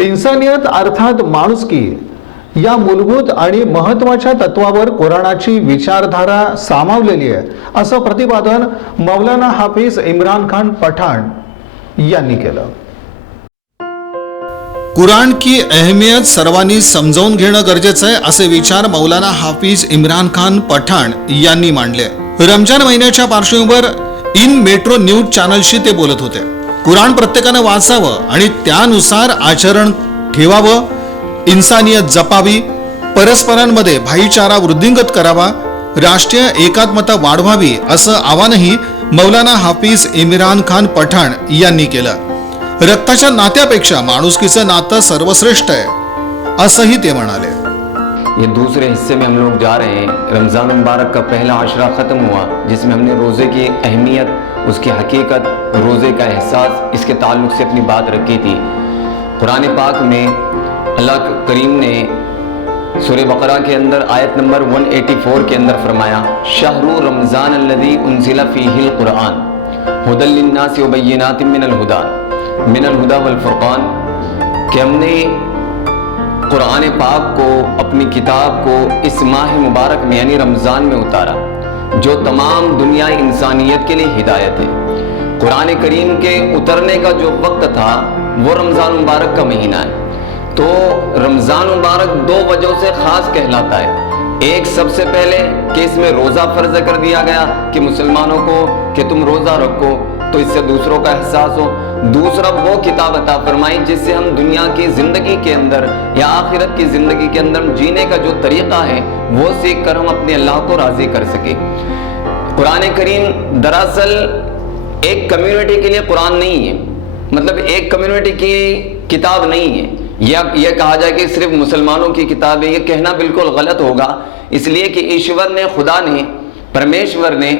इन्सानियत अर्थात माणुसकी या मूलभूत आणि महत्त्वाच्या तत्वावर कुराणाची विचारधारा सामावलेली आहे, असं प्रतिपादन मौलाना हाफिज इम्रान खान पठाण यांनी केलं. कुराण की अहमियत सर्वांनी समजावून घेणं गरजेचं आहे, असे विचार मौलाना हाफिज इम्रान खान पठाण यांनी मांडले. रमजान महिन्याच्या पार्श्वभूमीवर इन मेट्रो न्यूज चॅनलशी ते बोलत होते. कुराण प्रत्येकानं वाचावं आणि त्यानुसार आचरण ठेवावं, इन्सानियत जपावी, परस्परांमध्ये भाईचारा वृद्धिंगत करावा, राष्ट्रीय एकात्मता वाढवावी, असं आवाहनही मौलाना हाफिज इम्रान खान पठाण यांनी केलं. रक्ताच्या नात्यापेक्षा माणुसकीचं नातं सर्वश्रेष्ठ आहे, असंही ते म्हणाले. ये दूसरे हिस्से में हम लोग जा रहे हैं. रमज़ान मुबारक का पहला आशरा ख़त्म हुआ, जिसमें हमने रोज़े की अहमियत, उसकी हकीकत, रोज़े का एहसास, इसके ताल्लुक़ से अपनी बात रखी थी. कुरान पाक में अल्लाह करीम ने सूरह बकरा के अंदर आयत नंबर 184 के अंदर फरमाया, शहरु रमज़ान अल्लज़ी उन्ज़िला फ़ीहिल कुरान हुदल लिन्नासि व बय्यिनातिन मिनल हुदा वल फुरक़ान, कि हमने कुरान पाक को, अपनी किताब को इस माह मुबारक में यानी रमज़ान में उतारा, जो तमाम दुनिया इंसानियत के लिए हिदायत है. कुरान करीम के उतरने का जो वक्त था वो रमज़ान मुबारक का महीना है. तो रमज़ान मुबारक दो वजहों से ख़ास कहलाता है. एक, सबसे पहले कि इसमें रोज़ा फ़र्ज़ कर दिया गया कि मुसलमानों को कि तुम रोज़ा रखो, तो इससे दूसरों का एहसास हो. दूसरा, वो किताब अता फरमाई जिससे हम दुनिया की ज़िंदगी के अंदर या आखिरत की ज़िंदगी के अंदर जीने का जो तरीक़ा है वो सीख कर हम अपने अल्लाह को राज़ी कर सके. कुरान करीम दरअसल एक कम्युनिटी के लिए कुरान नहीं है, मतलब एक कम्युनिटी की किताब नहीं है. यह कहा जाए कि सिर्फ मुसलमानों की किताब है, यह कहना बिल्कुल गलत होगा. इसलिए कि ईश्वर ने, खुदा ने, परमेश्वर ने,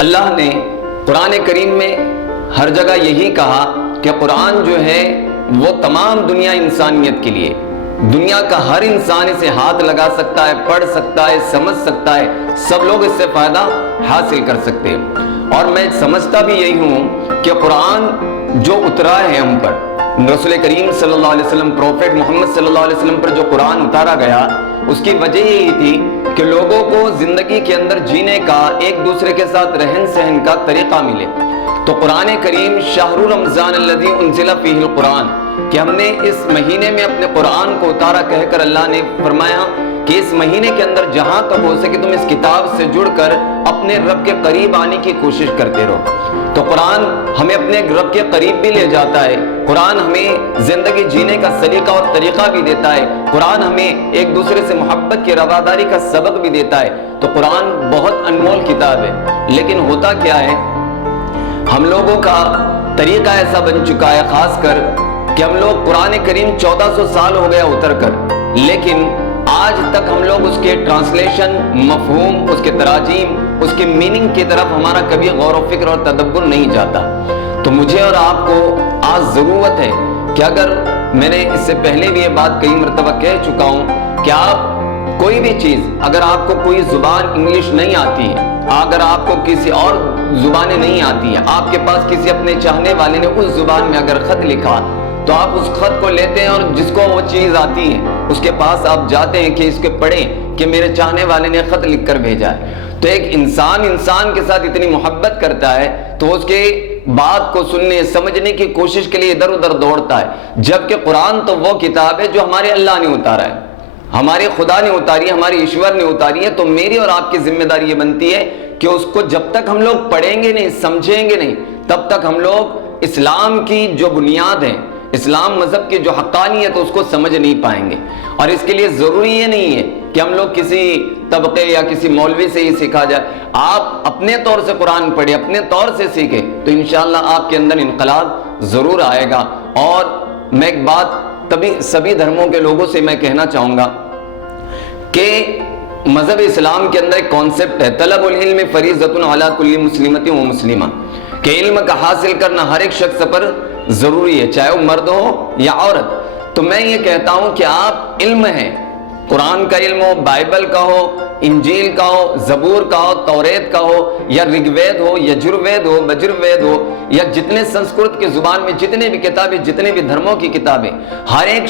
अल्लाह ने कुरान करीम में हर जगह यही कहा कि कुरान जो है वो तमाम दुनिया इंसानियत के लिए, दुनिया का हर इंसान इसे हाथ लगा सकता है, पढ़ सकता है, समझ सकता है, सब लोग इससे फ़ायदा हासिल कर सकते हैं. और मैं समझता भी यही हूँ कि कुरान जो उतरा है हम पर, रसूल करीम सल्लल्लाहु अलैहि वसल्लम, प्रोफेट मोहम्मद सल्लल्लाहु अलैहि वसल्लम पर जो कुरान उतारा गया, उसकी वजह यही थी कि लोगों को ज़िंदगी के अंदर जीने का, एक दूसरे के साथ रहन सहन का तरीक़ा मिले. तो कुरान करीम शहरु रमज़ान अल्लज़ी उन्ज़िला फ़ीहिल कुरान, कि हमने इस महीने में अपने कुरान को उतारा, कहकर अल्लाह ने फरमाया कि इस महीने के अंदर जहाँ तक हो सके तुम इस किताब से जुड़कर अपने रब के करीब आने की कोशिश करते रहो. तो कुरान हमें अपने रब के करीब भी ले जाता है. कुरान हमें ज़िंदगी जीने का सलीका और तरीक़ा भी देता है. कुरान हमें एक दूसरे से मोहब्बत की रवादारी का सबक भी देता है. तो कुरान बहुत अनमोल किताब है. लेकिन होता क्या है, हम लोगों का तरीका ऐसा बन चुका है, खासकर कि हम लोग कुरान करीम 1400 साल हो गया उतर कर, लेकिन आज तक हम लोग उसके ट्रांसलेशन, मफहूम, उसके तराजीम, उसके मीनिंग की तरफ हमारा कभी गौर व फिक्र और तदब्बुर नहीं जाता. तो मुझे और आपको आज ज़रूरत है कि अगर, मैंने इससे पहले भी ये बात कई मरतबा कह चुका हूँ कि आप कोई भी चीज़, अगर आपको कोई ज़ुबान इंग्लिश नहीं आती है, अगर आपको किसी और ज़ुबानें नहीं आती हैं, आपके पास किसी अपने चाहने वाले ने उस ज़ुबान में अगर ख़त लिखा, तो आप उस खत को लेते हैं और जिसको वो चीज़ आती है उसके पास आप जाते हैं कि इसके पढ़ें कि मेरे चाहने वाले ने खत लिख कर भेजा है. तो एक इंसान के साथ इतनी मोहब्बत करता है तो उसके बात को सुनने, समझने की कोशिश के लिए इधर उधर दौड़ता है. जबकि कुरान तो वो किताब है जो हमारे अल्लाह ने उतारा है, हमारे खुदा ने उतारी है, हमारे ईश्वर ने उतारी है. तो मेरी और आपकी जिम्मेदारी ये बनती है कि उसको जब तक हम लोग पढ़ेंगे नहीं, समझेंगे नहीं, तब तक हम लोग इस्लाम की जो बुनियाद है, इस्लाम मज़हब की जो हक़ानियत है, उसको समझ नहीं पाएंगे. और इसके लिए ज़रूरी ये नहीं है कि हम लोग किसी तबके या किसी मौलवी से ही सीखा जाए. आप अपने तौर से कुरान पढ़े, अपने तौर से सीखें, तो इंशाअल्लाह आपके अंदर इनकलाब ज़रूर आएगा. और मैं एक बात तभी सभी धर्मों के लोगों से मैं कहना चाहूँगा कि मज़हब इस्लाम के अंदर एक कॉन्सेप्ट है, तलबुल इल्म फरीज़तुन अला कुल्ली मुस्लिमतिन व मुस्लिमा, कि इल्म का हासिल करना हर एक शख्स पर ज़रूरी है, चाहे वो मर्द हो या औरत. तो मैं ये कहता हूँ कि आप इल्म है, कुरान का इल्म हो, बाइबल का हो, इंजील का हो, जबूर का हो, तौरेत का हो, या ऋग्वेद हो, यजुर्वेद हो, वज्रवेद हो, या जितने संस्कृत की जुबान में जितने भी किताबें, जितने भी धर्मों की किताबें, हर एक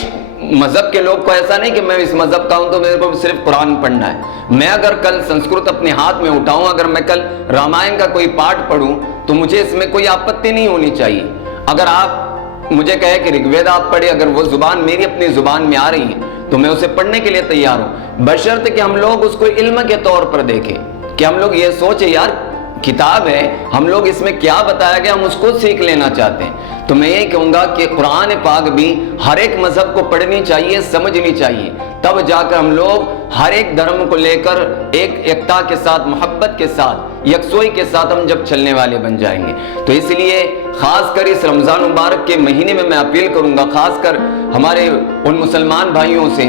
मजहब के लोग को ऐसा नहीं कि मैं इस मजहब का हूं तो मेरे को सिर्फ कुरान पढ़ना है। मैं अगर कल संस्कृत अपने हाथ में उठाऊं, अगर मैं कल रामायण का कोई पाठ पढ़ूं तो मुझे इसमें कोई आपत्ति नहीं होनी चाहिए। अगर आप मुझे कहे कि ऋग्वेद आप पढ़े, अगर वो जुबान मेरी अपनी जुबान में आ रही है तो मैं उसे पढ़ने के लिए तैयार हूं, बशर्ते कि हम लोग उसको इल्म के तौर पर देखें, कि हम लोग ये सोचे यार किताब है, हम लोग इसमें क्या बताया गया हम उसको सीख लेना चाहते हैं। तो मैं ये कहूंगा कि कुरान पाक भी हर एक मजहब को पढ़नी चाहिए, समझनी चाहिए, तब जाकर हम लोग हर एक धर्म को लेकर एक एकता के साथ, मोहब्बत के साथ, यकसोई के साथ हम जब चलने वाले बन जाएंगे। तो इसलिए खासकर इस रमजान मुबारक के महीने में मैं अपील करूंगा, खासकर हमारे उन मुसलमान भाइयों से,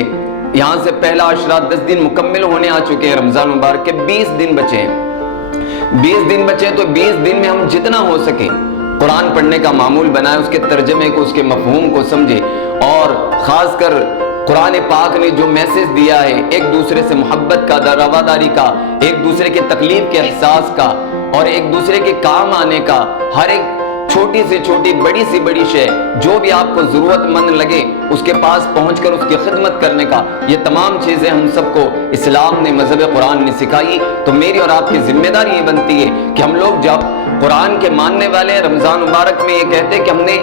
यहाँ से पहला अशरा 10 दिन मुकम्मल होने आ चुके हैं, रमजान मुबारक के 20 दिन बचे हैं। 20 दिन बचे तो 20 दिन में हम जितना हो सके कुरान पढ़ने का मामूल बनाए, उसके तर्जमे को, उसके मफहूम को समझे, और खासकर कुरान पाक ने जो मैसेज दिया है एक दूसरे से मोहब्बत का, रवादारी का, एक दूसरे के तकलीफ के एहसास का, और एक दूसरे के काम आने का, हर एक छोटी से छोटी, बड़ी सी बड़ी शय जो भी आपको जरूरतमंद लगे उसके पास पहुंचकर उसकी खिदमत करने का, ये तमाम चीजें हम सबको इस्लाम ने, मजहब कुरान ने सिखाई। तो मेरी और आपकी जिम्मेदारी ये बनती है कि हम लोग जब कुरान के मानने वाले रमजान मुबारक में ये कहते हैं कि हमने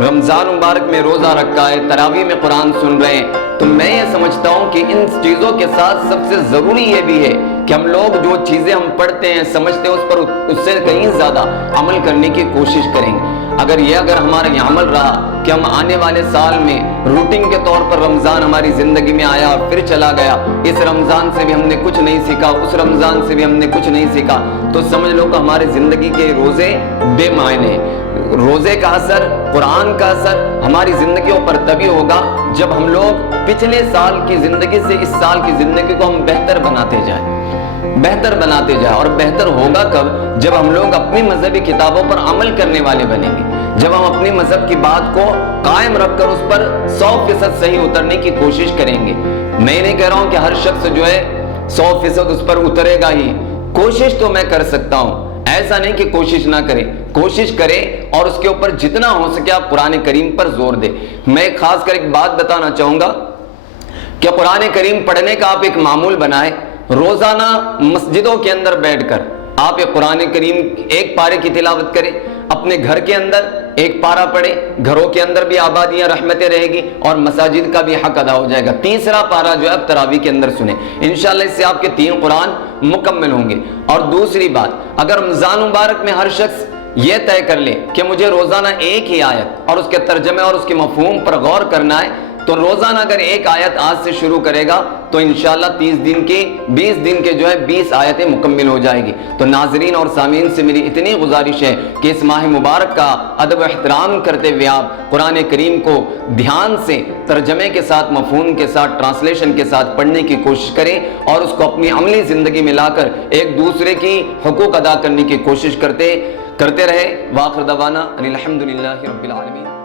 रमजान मुबारक में रोजा रखा है, तरावी में कुरान सुन रहे हैं, तो मैं ये समझता हूं कि इन चीजों के साथ सबसे जरूरी ये भी है कि हम लोग जो चीजें हम पढ़ते हैं, समझते हैं, उस पर उससे कहीं ज्यादा अमल करने की कोशिश करेंगे। अगर हमारा ये अमल रहा कि हम आने वाले साल में रूटीन के तौर पर रमजान हमारी जिंदगी में आया और फिर चला गया, इस रमजान से भी हमने कुछ नहीं सीखा, उस रमजान से भी हमने कुछ नहीं सीखा, तो समझ लो कि हमारे जिंदगी के रोजे बेमायने। रोजे का असर, कुरान का असर हमारी जिंदगियों पर तभी होगा जब हम लोग पिछले साल की जिंदगी से इस साल की जिंदगी को हम बेहतर बनाते जाएं, बेहतर बनाते जाए। और बेहतर होगा कब? जब हम लोग अपनी मजहबी किताबों पर अमल करने वाले बनेंगे, जब हम अपनी मजहब की बात को कायम रखकर उस पर 100% सही उतरने की कोशिश करेंगे। मैं नहीं कह रहा हूं कि हर शख्स जो है 100% उस पर उतरेगा ही, कोशिश तो मैं कर सकता हूं, ऐसा नहीं कि कोशिश ना करें, कोशिश करें और उसके ऊपर जितना हो सके आप कुरान करीम पर जोर दें। मैं खासकर एक बात बताना चाहूंगा कि कुरान करीम पढ़ने का आप एक मामूल बनाए, रोजाना मस्जिदों के अंदर बैठकर आप ये कुरान करीम एक पारे की तिलावत करें, अपने घर के अंदर एक पारा पढ़े, घरों के अंदर भी आबादियां रहमतें रहेगी और मसाजिद का भी हक अदा हो जाएगा। तीसरा पारा जो है आप तरावी के अंदर सुने, इंशाल्लाह इससे आपके 3 कुरान मुकम्मल होंगे। और दूसरी बात, अगर रमजान मुबारक में हर शख्स ये तय कर ले कि मुझे रोजाना एक ही आयत और उसके तर्जमे और उसके मफहूम पर गौर करना है, तो रोजाना अगर एक आयत आज से शुरू करेगा तो इंशाल्लाह 20 दिन के जो है 20 आयतें मुकम्मल हो जाएगी। तो नाजरीन और सामीन से मेरी इतनी गुजारिश है कि इस माह मुबारक का अदब एहतराम करते हुए आप कुरान करीम को ध्यान से तर्जमे के साथ, मफहूम के साथ, ट्रांसलेशन के साथ पढ़ने की कोशिश करें और उसको अपनी अमली जिंदगी में लाकर एक दूसरे की हुकूक अदा करने की कोशिश करते रहे। वाखिर दवाना अनिल हम्दुलिल्लाहि रब्बिल आलमीन।